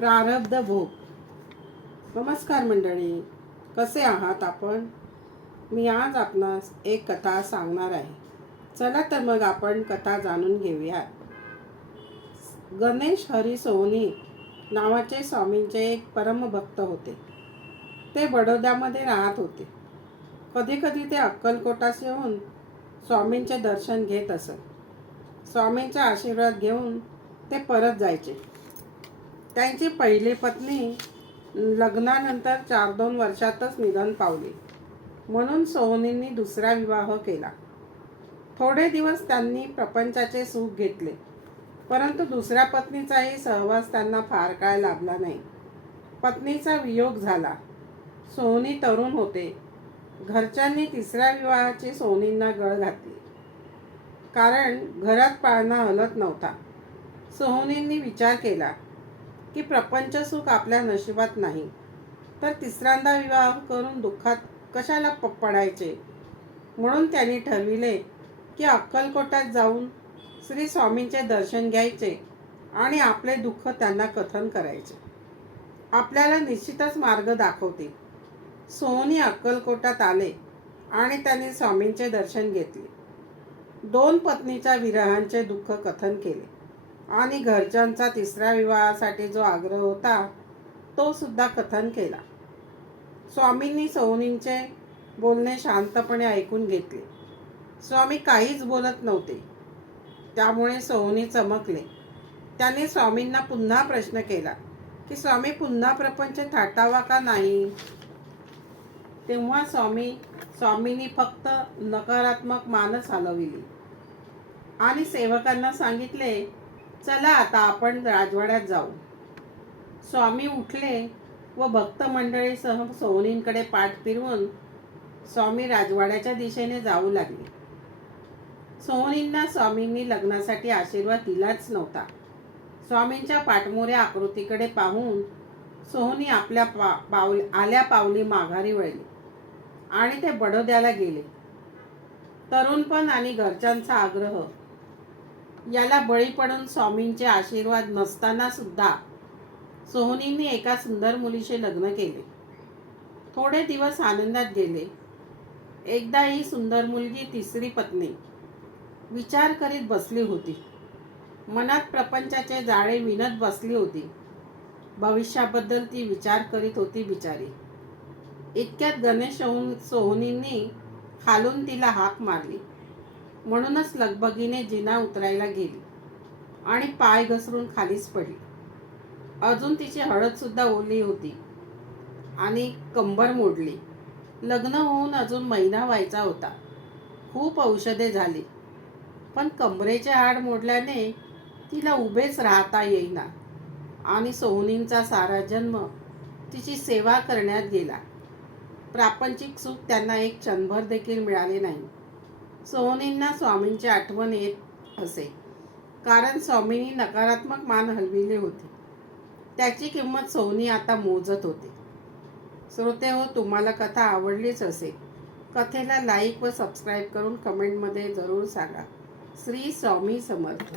प्रारब्ध भोग. नमस्कार मंडळी, कसे आहात आपण? मी आज आपणास एक कथा सांगणार आहे. चला तर मग आपण कथा जाणून घेऊया. गणेश हरी सोहनी नावाचे स्वामींचे एक परमभक्त होते. ते बडोद्यामध्ये राहत होते. कधी कधी ते अक्कलकोटास येऊन स्वामींचे दर्शन घेत असत. स्वामींचा आशीर्वाद घेऊन ते परत जायचे. त्यांची पहिली पत्नी लग्नानंतर 4-2 वर्षातच निधन पावली. म्हणून सोहनींनी दुसरा विवाह केला. थोडे दिवस त्यांनी प्रपंचाचे सुख घेतले, परंतु दुसऱ्या पत्नीचाही सहवास त्यांना फार काळ लाभला नाही. पत्नीचा वियोग झाला. सोहनी तरुण होते. घरच्यांनी तिसऱ्या विवाहाची सोहनींना गळ घातली, कारण घरात पाळणा हलत नव्हता. सोहनींनी विचार केला की प्रपंच सुख आपल्या नशिबात नाही, तर तिसऱ्यांदा विवाह करून दुःखात कशाला पडायचे. म्हणून त्यांनी ठरविले की अक्कलकोटात जाऊन श्री स्वामींचे दर्शन घ्यायचे आणि आपले दुःख त्यांना कथन करायचे. आपल्याला निश्चितच मार्ग दाखवतील. सोहनी अक्कलकोटात आले आणि त्यांनी स्वामींचे दर्शन घेतले. 2 पत्नीच्या विरहांचे दुःख कथन केले आणि घरच्यांचा तिसऱ्या विवाहासाठी जो आग्रह होता तो सुद्धा कथन केला. स्वामींनी सोहनींचे बोलणे शांतपणे ऐकून घेतले. स्वामी काहीच बोलत नव्हते, त्यामुळे सोहनी चमकले. त्याने स्वामींना पुन्हा प्रश्न केला की स्वामी, पुन्हा प्रपंच थाटावा का नाही? तेव्हा स्वामींनी फक्त नकारात्मक मानच हलविली आणि सेवकांना सांगितले, चला आता आपण राजवाड्यात जाऊ. स्वामी उठले व भक्त मंडळीसह सोहनींकडे पाठ फिरवून स्वामी राजवाड्याच्या दिशेने जाऊ लागले. सोहनींना स्वामींनी लग्नासाठी आशीर्वाद दिलाच नव्हता. स्वामींच्या पाठमोऱ्या आकृतीकडे पाहून सोहनी आपल्या आल्या पावली माघारी वळली आणि ते बडोद्याला गेले. तरुणपण आणि घरच्यांचा आग्रह याला बळी पडून स्वामींचे आशीर्वाद नसताना सुद्धा सोहनींनी एका सुंदर मुलीशी लग्न केले. थोडे दिवस आनंदात गेले. एकदा ही सुंदर मुलगी, तिसरी पत्नी, विचार करीत बसली होती. मनात प्रपंचाचे जाळे विणत बसली होती. भविष्याबद्दल ती विचार करीत होती बिचारी. इतक्यात गणेश सोहनींनी खालून तिला हाक मारली. म्हणूनच लगबगीने जिना उतरायला गेली आणि पाय घसरून खालीच पडली. अजून तिची हळद सुद्धा ओली होती आणि कंबर मोडली. लग्न होऊन अजून महिना व्हायचा होता. खूप औषधे झाली, पण कमरेचे हाड मोडल्याने तिला उभेच राहता येईना आणि सोहनींचा सारा जन्म तिची सेवा करण्यात गेला. प्रापंचिक सुख त्यांना एक क्षणभर देखील मिळाले नाही. सोहनींना स्वामींची आठवण येत असे, कारण स्वामींनी नकारात्मक मान हलविले होते. त्याची किंमत सोहनी आता मोजत होते. श्रोतेहो, तुम्हाला कथा आवडलीच असेल. कथेला लाईक व सबस्क्राईब करून कमेंटमध्ये जरूर सांगा. श्री स्वामी समर्थ.